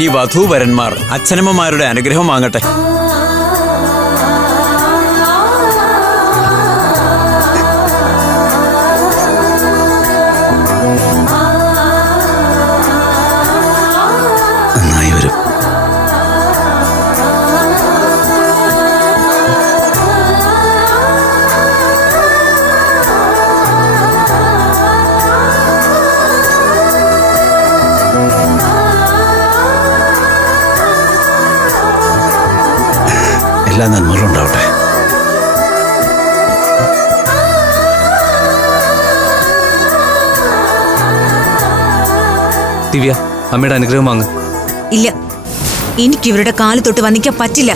ഇനി വധൂവരന്മാർ അച്ഛനമ്മമാരുടെ അനുഗ്രഹം വാങ്ങട്ടെ. നന്നായി വരും. എല്ലാ നന്മകളും ഉണ്ടാവട്ടെ. ദിവ്യ, അമ്മയുടെ അനുഗ്രഹം വാങ്ങ്. ഇല്ല, എനിക്ക് ഇവരുടെ കാല് തൊട്ട് വന്നിക്കാൻ പറ്റില്ല.